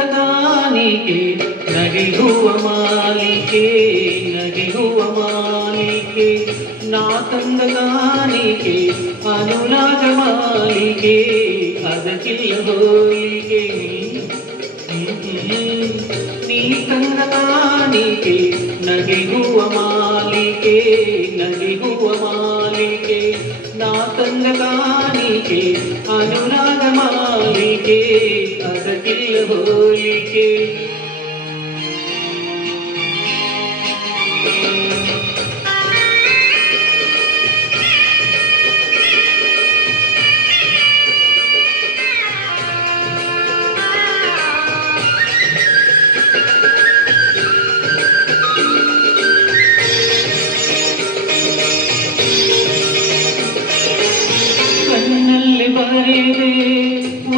ತಂದಗಾನಿಕೆ ನಗಿರುವ ಮಾಲಿಕೆ ನಗಿರುವ ಮಾಲಿಕೆ ನಾ ತಂದಗಾನಿಕೆ ಅನುರಾಗ ಮಾಲಿಕೆ ಅದಕ್ಕಿಲ್ಲ ಹೋಲಿಕೆ ನೀ ತಂದಗಾನಿಕೆ ನಗಿರುವ ಮಾಲಿಕೆ ನಗಿರುವ ಮಾಲಿಕೆ ನಾ ತಂದಗಾನಿಕೆ ಅನುರಾಗ ಮಾಲಿಕೆ ಅದಕ್ಕಿಲ್ಲ ಹೋಲಿಕೆ ಬರೆದೆ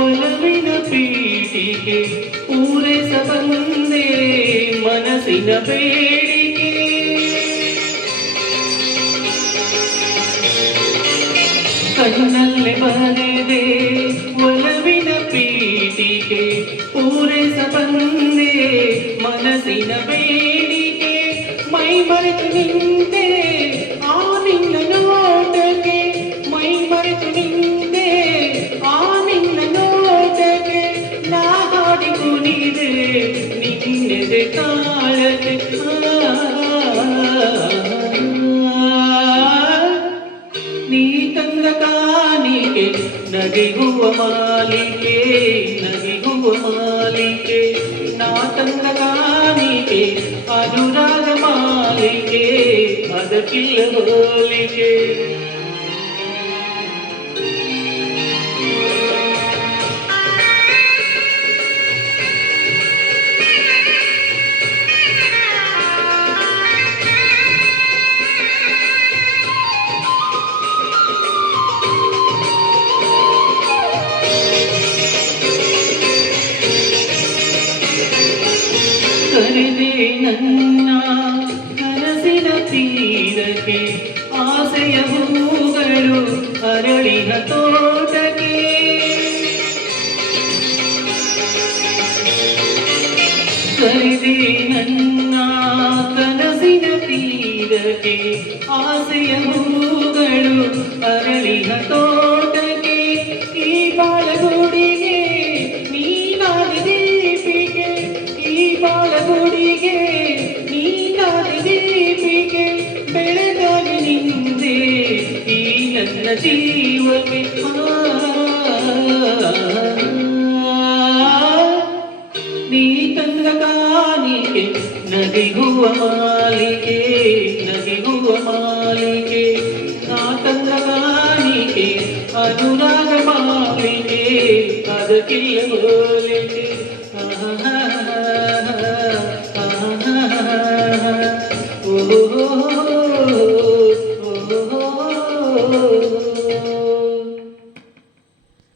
ಒಲವಿನ ಪೀಠಿಗೆ ಪೂರೈಸ ಬಂದೆ ಮನಸ್ಸಿನ ಬೇಡಿಕೆ ಕಣ್ಣಲ್ಲಿ ಬರೆದೆ ಒಲವಿನ ಪೀಠಿಗೆ ಪೂರೈಸ ಬಂದೆ ಮನಸ್ಸಿನ ಬೇಡಿಕೆ ಮೈ ಮರೆತು ನಿಂತೆ ಆ ನಿನ್ನ ನೋಟಕ್ಕೆ ಮೈ ಮರೆತು ನಿಂತೆ ಆ ನಿನ್ನ ನೋಟಕ್ಕೆ ನಾ ಹಾಡಿ ಕುಣಿದೆ ನಿನ್ನೆದೆ ತಾಳಕ್ಕೆ ನೀ ತಂದ ಕಾಣಿಕೆ ನಗಿರುವ ಮಾಲಿಕೆ ನಗಿರುವ ಮಾಲಿಕೆ ನಾ ತಂದ ಕಾಣಿಕೆ ಅನುರಾಗ ಮಾಲಿಕೆ ಅದಕ್ಕಿಲ್ಲ ಹೋಲಿಕೆ ಕರೆದೆ ನನ್ನ ಕನಸಿನ ತೀರಕ್ಕೆ ಆಸೆಯ ಹೂಗಳು ಅರಳಿನ ತೋಟಕ್ಕೆ ಕರೆದೆ ನನ್ನ ಕನಸಿನ ತೀರಕ್ಕೆ ಆಸೆಯ ಹೂಗಳು ಅರಳಿನ ತೋಟಕ್ಕೆ ಈ ಬಾಳಗುಡಿಗೆ ನೀನಾದ ದೀಪಿಕೆ ಈ ಬಾಳಗುಡಿಗೆ ನೀನಾದ ದೀಪಿಕೆ ಬೆಳೆದಾಗಿ ನಿಂದೆ ಈ ನನ್ನ ಜೀವಕ್ಕೆ ನೀ ತಂದ ಕಾಣಿಕೆ ನಗಿರುವ ಮಾಲಿಕೆ ನಗಿರುವ ಮಾಲಿಕೆ ನಾ ತಂದ ಕಾಣಿಕೆ ಅನುರಾಗ ಮಾಲಿಕೆ ಅದಕ್ಕಿಲ್ಲ ಹೋಲಿಕೆ